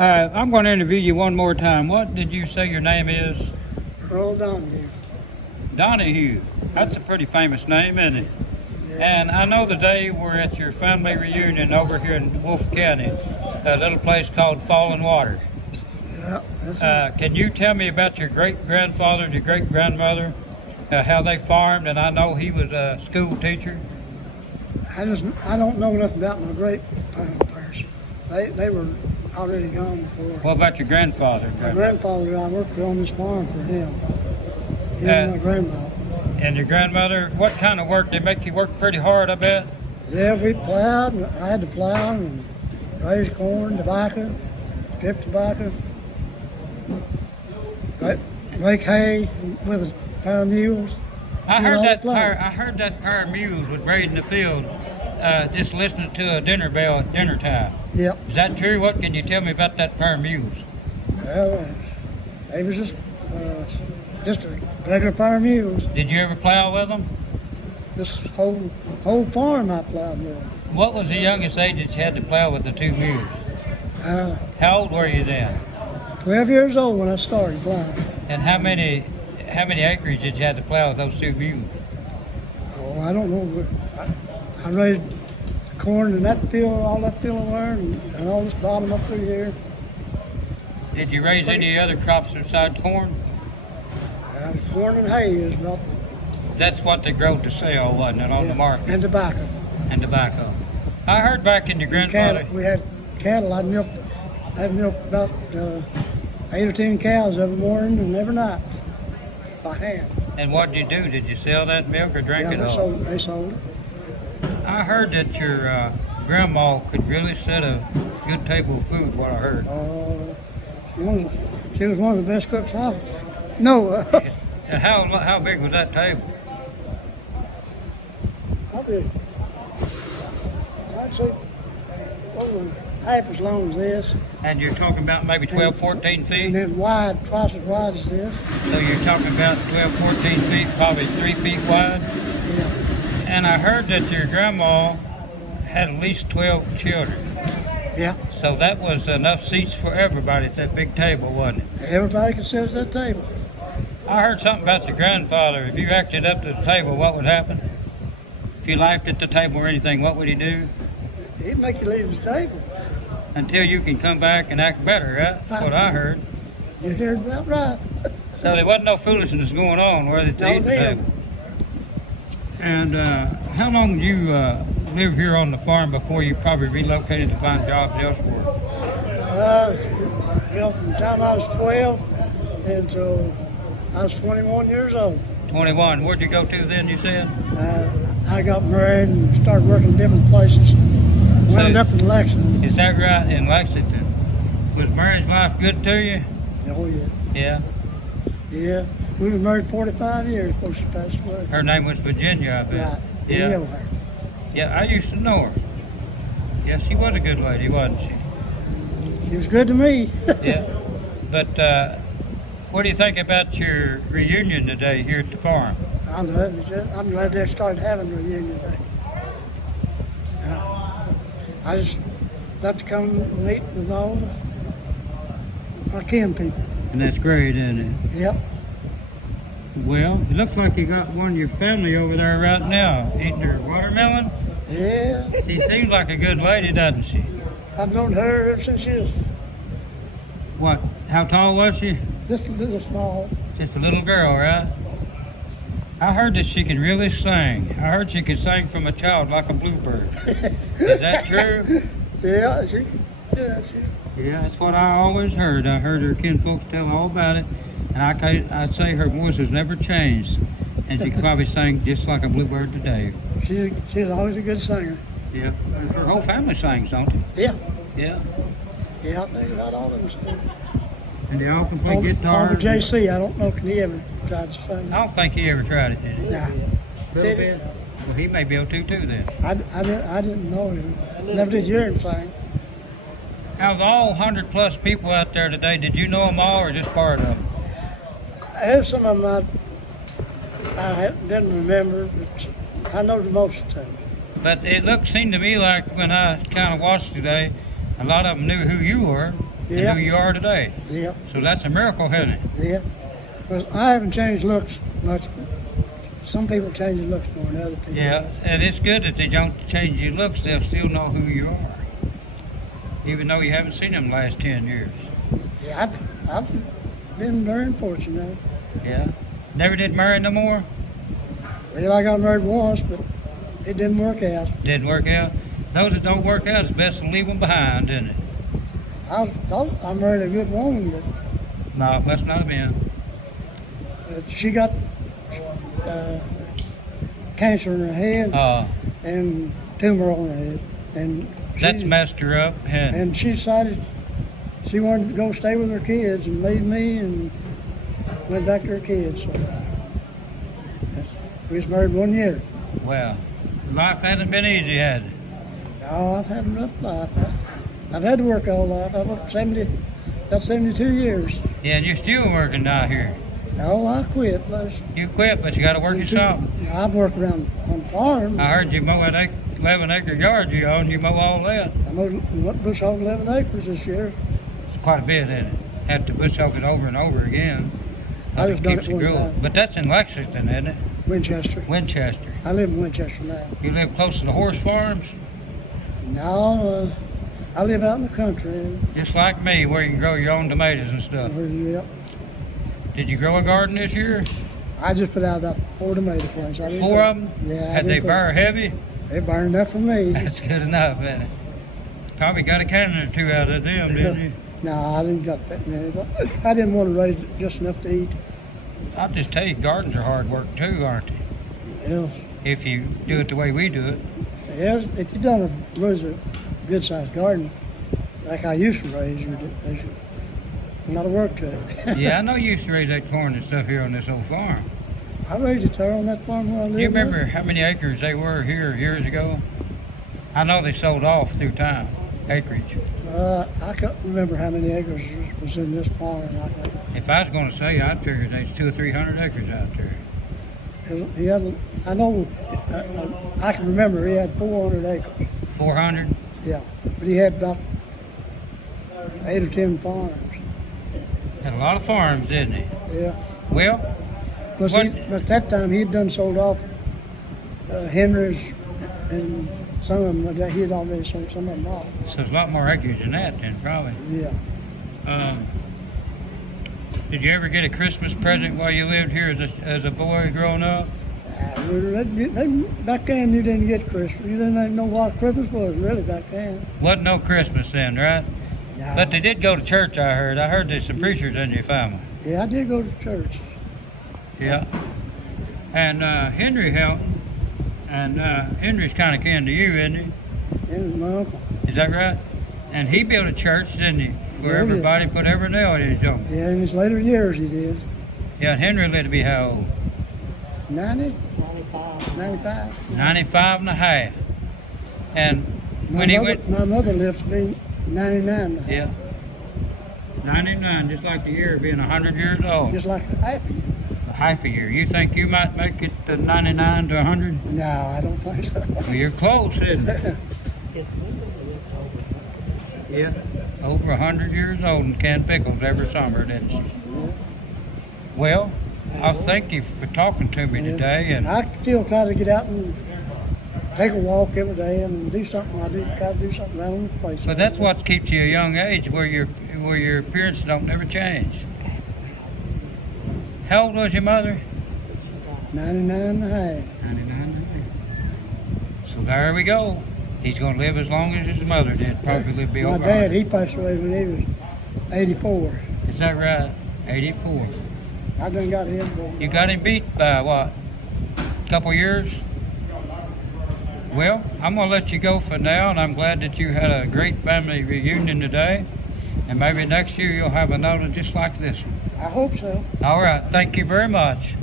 I'm going to interview you one more time. What did you say your name is? Earl Donahue. Donahue. That's a pretty famous name, isn't it? Yeah. And I know the day we're at your family reunion over here in Wolf County, a little place called Falling Water. Yeah, that's right. Can you tell me about your great-grandfather and your great-grandmother, how they farmed? And I know he was a school teacher. I don't know enough about my great-grandparents. They were already gone before. What about your grandfather? My grandfather, I worked on this farm for him. Him and my grandma. And your grandmother, what kind of work? They make you work pretty hard, I bet? Yeah, we plowed. I had to plow and raise corn, tobacco, skip tobacco, rake hay with a pair of mules. I heard that pair of mules would braid in the field, just listening to a dinner bell at dinner time. Yep. Is that true? What can you tell me about that pair of mules? Well, they was just a regular pair of mules. Did you ever plow with them? This whole farm I plowed with. What was the youngest age that you had to plow with the two mules? How old were you then? 12 years old when I started plowing. And how many acreage did you have to plow with those two mules? Oh, I don't know. I raised corn in that field, all that field of there, and all this bottom up through here. Did you raise any other crops besides corn? Corn and hay is about. That's what they grow to sell, wasn't it, on the market? And tobacco. And tobacco. I heard back in your grandfather. We had cattle. I'd milk about 8 or 10 cows every morning and every night by hand. And what did you do? Did you sell that milk or drink it all? They sold it. I heard that your grandma could really set a good table of food, what I heard. She was one of the best cooks I've. No. How big was that table? How big? I'd say over half as long as this. And you're talking about maybe 12, 14 feet? And then wide, twice as wide as this. So you're talking about 12, 14 feet, probably 3 feet wide? Yeah. And I heard that your grandma had at least 12 children. Yeah. So that was enough seats for everybody at that big table, wasn't it? Everybody could sit at that table. I heard something about your grandfather. If you acted up to the table, what would happen? If you laughed at the table or anything, what would he do? He'd make you leave the table. Until you can come back and act better, right? That's what I heard. You heard about right. So there wasn't no foolishness going on where they eat the table. And how long did you live here on the farm before you probably relocated to find jobs elsewhere? From the time I was 12 until I was 21 years old. 21. Where'd you go to then, you said? I got married and started working different places. Wound up in Lexington. Is that right, in Lexington? Was marriage life good to you? Oh, yeah. Yeah? Yeah. We were married 45 years before she passed away. Her name was Virginia, I bet. Right. Yeah. You know her. Yeah, I used to know her. Yeah, she was a good lady, wasn't she? She was good to me. Yeah. But what do you think about your reunion today here at the farm? I'm glad they started having reunion day. I just love to come and meet with all my kin people. And that's great, isn't it? Yep. Well, it looks like you got one of your family over there right now eating her watermelon. Yeah. She seems like a good lady, doesn't she? I've known her ever since she was. What? How tall was she? Just a little small. Just a little girl, right? I heard that she can really sing. I heard she could sing from a child like a bluebird. Is that true? Yeah, Yeah, that's what I always heard. I heard her kinfolks tell all about it. And I'd say her voice has never changed. And she could probably sing just like a bluebird today. She's always a good singer. Yeah. Her whole family sings, don't they? Yeah. Yeah. Yeah, I think about all of them. And they all can play guitar. Over JC, I don't know if he ever tried to sing. I don't think he ever tried it, did he? Nah. Little bit? Well, he may be able to too then. I didn't know him. Never did hear him sing. Out of all 100 plus people out there today, did you know them all or just part of them? There's some of them I didn't remember, but I know the most of them. But it seemed to me like when I kind of watched today, a lot of them knew who you were. to Yeah. who you are today. Yeah, So that's a miracle, isn't it? yeah. But I haven't changed looks much. Some people change their looks more than other people. Yeah, and it's good that they don't change your looks. They'll still know who you are, even though you haven't seen them the last 10 years. Yeah, I've been very fortunate. Yeah. Never did marry no more? Well, I got married once, but it didn't work out. Didn't work out? Those that don't work out, it's best to leave them behind, isn't it? I thought I married a good woman, but No, that's not a man. she got cancer in her head and tumor on her head, and That's messed her up. and she decided she wanted to go stay with her kids and leave me and went back to her kids. So we was married 1 year. Well, life hasn't been easy, has it? No, I've had a rough life. I've had to work all life. I've worked 72 years. Yeah, and you're still working down here. No, I quit. You quit, but you got to work at something. I've worked around on the farm. I heard you mow that 11-acre yard you own. You mow all that. I mowed bush hog 11 acres this year. It's quite a bit, isn't it? Have to bush hog it over and over again. I just done Keeps it one growing. time. But that's in Lexington, isn't it? Winchester. Winchester. I live in Winchester now. You live close to the horse farms? No, I live out in the country. Just like me, where you can grow your own tomatoes and stuff. Yep. Did you grow a garden this year? I just put out about 4 tomato plants. I didn't 4 put- of them? Yeah. Had they bear heavy? They burned enough for me. That's good enough, isn't it? Probably got a cannon or two out of them, didn't you? No, I didn't got that many. But I didn't want to raise it just enough to eat. I'll just tell you, gardens are hard work too, aren't they? Yes. If you do it the way we do it. Yes, if you done raise a good sized garden, like I used to raise, there's a lot of work to it. Yeah, I know you used to raise that corn and stuff here on this old farm. I raised it there on that farm where I live. Do you remember how many acres they were here years ago? I know they sold off through time, acreage. I can't remember how many acres was in this farm. If I was going to say, I'd figure there's 200 or 300 acres out there. He had, I know, I can remember he had 400 acres. 400? Yeah, but he had about 8 or 10 farms. Had a lot of farms, didn't he? Yeah. Well, But at that time he'd done sold off Henry's and some of them. He had already sold some of them off. so there's a lot more acreage than that then, probably. Yeah. Did you ever get a Christmas present while you lived here as a boy growing up? Back then you didn't get Christmas. You didn't even know what Christmas was really back then. Wasn't no Christmas then, right? No. But they did go to church, I heard. I heard there's some preachers in your family. Yeah, I did go to church. Yeah. And Henry Helton, and Henry's kind of kin to you, isn't he? And my uncle. Is that right? And he built a church, didn't he? Where Yeah, he did. everybody put every nail in his yoke. Yeah, in his later years he did. Yeah, and Henry lived to be how old? 90? 95. 95. 95 and a half. And when he went... My mother lived to be 99 now. Yeah. 99, just like the year of being 100 years old. Just like half a year. A half a year. You think you might make it to 99 to 100? No, I don't think so. Well, you're close, isn't it? His women lived over. Yeah. Over 100 years old and canned pickles every summer, didn't she? Well, I thank you for talking to me today. And I still try to get out and take a walk every day and do something. I do try to do something around the place. but that's what keeps you a young age, where your appearance don't never change. That's what happens. How old was your mother? 99 and a half. 99 and a half. So there we go. He's going to live as long as his mother did. Probably be My over dad, 100. he passed away when he was 84. Is that right? 84. I done got him. You got him beat by what? A couple years? Well, I'm going to let you go for now, and I'm glad that you had a great family reunion today. And maybe next year you'll have another just like this one. I hope so. All right. Thank you very much.